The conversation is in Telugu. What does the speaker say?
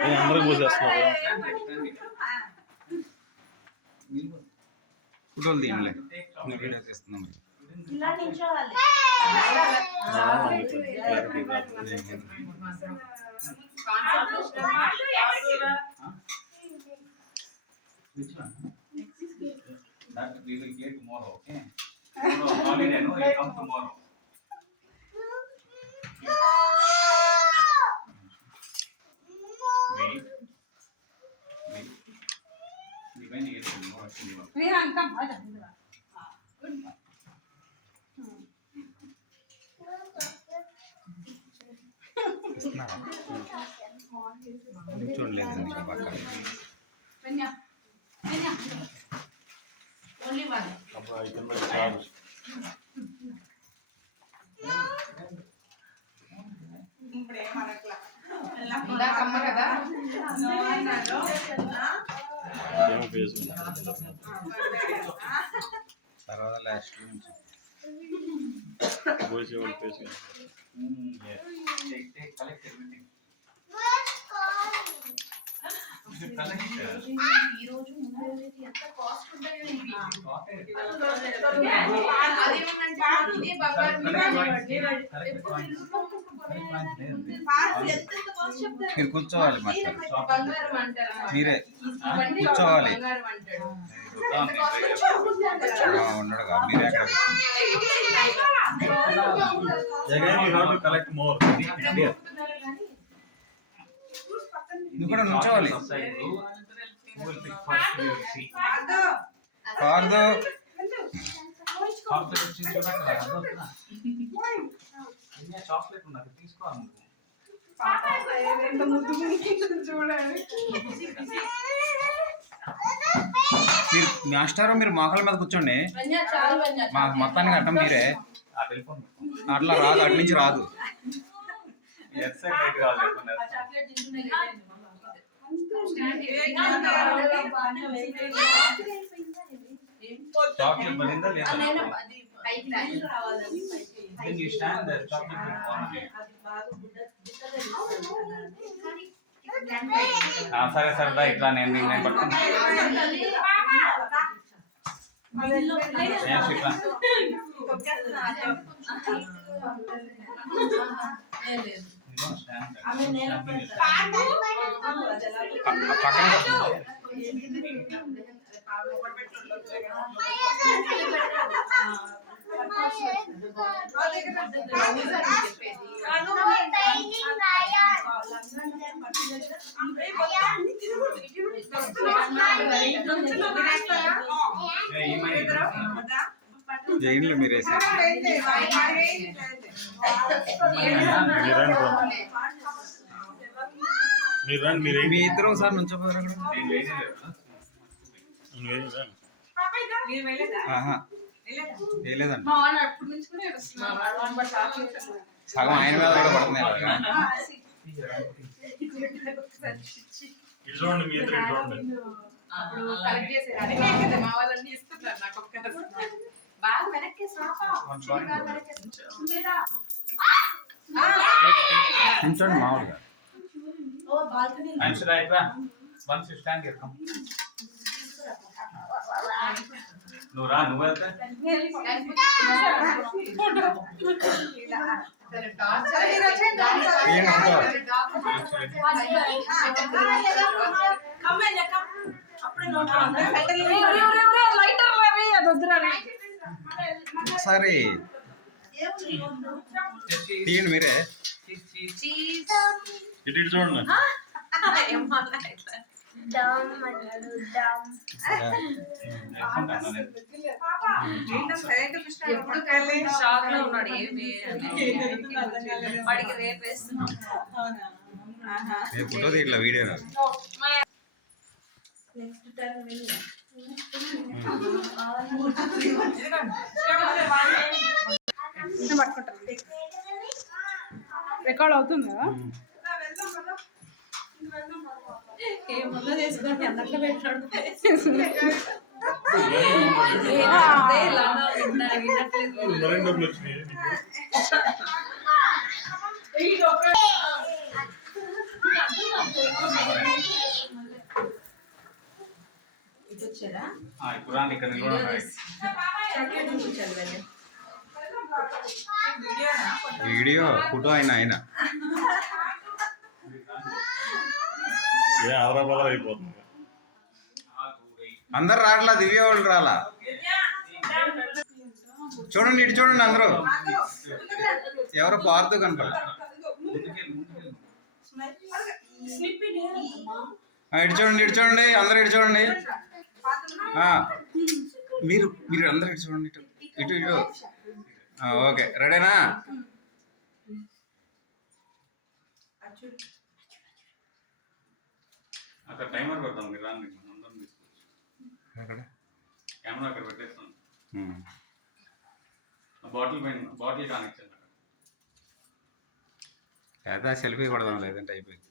అందరూ పోసేస్తున్నారు. ఫోటోలు తీయండి, వీడియో తీస్తున్నాం. That we will get tomorrow, okay? Tomorrow holiday, no? You come tomorrow. Wait. We can eat tomorrow. చూడలేదు పక్కన Only one. అబ్బా ఐటమ్ చాలు. ఏమో ఫేస్ తర్వాత లాస్ట్ నుంచి పోసేవాళ్ళు ఫేస్ Take, collect everything. ఈ రోజు ముందు ఎంత కాస్ట్ ఉంటాయో ఇవి. మీరు కూర్చోవాలి, మీరే కూర్చోవాలి. ఉండడుగా మీరే కలెక్ట్ మోర్. నువ్వు కూడా నుంచోవాలి. చాక్లెట్ ఉన్నది తీసుకోవాలి. మాస్టర్ మీరు మోకాళ్ళ మీద కూర్చోండి. మొత్తానికి అట్టం మీరే. అట్లా రాదు, అటు నుంచి రాదు. చాక్లెట్ పడిందా లేదా? When you stand there, chocolate will fall on you. సరే సరే ఇట్లా నేను పట్టుకున్నా. జైన్లో మీరు వేసి మీ ఇద్దరు ఒకసారి నుంచోపోతారు అక్కడ. వేయలేదండి, సగం ఆయన మీద కూడా పడుతున్నాయి. చూడండి మీ ఇద్దరు చూడండి. నుంచోండి మామూలుగా. Once you stand here, come. నువ్వు రా, నువ్వు వెళ్తే ఒకసారి తీయండి మీరే. ఇటు చూడండి. ఎప్పుడు షాక్ లో ఉన్నాడు. వాడికి రేపేస్తున్నాం. ఫోటో తీయట్లా, వీడియో. రికార్డ్ అవుతుంది కదా. ఏమన్నా చేసుకోండి, అందట్లో పెట్టాడు. మరెండు డబ్బులు వచ్చినాయి. ఇప్పుడు రాండి ఇక్కడ నిలబడండి. వీడియో ఫోటో ఆయన ఏ ఆవరాబాద్ అయిపోతుంది. అందరు రాట్లా, దివ్య వాళ్ళు రాలా. చూడండి ఇటు చూడండి అందరూ, ఎవరో పార్దు కనపడ. ఇటు చూడండి ఇటు చూడండి అందరు ఇటు చూడండి. మీరు మీరు అందరు ఇటు చూడండి, ఇటు ఇటు ఇటు. ఓకే రెడీనా? అక్కడ టైమర్ పెడతాం, మీరు రాండి అందరం తీసుకోవచ్చు. కెమెరా అక్కడ పెట్టేస్తాం. బాటిల్ కానిచ్చాను. లేదా సెల్ఫీ కొడదాం, లేదంటే అయిపోయింది.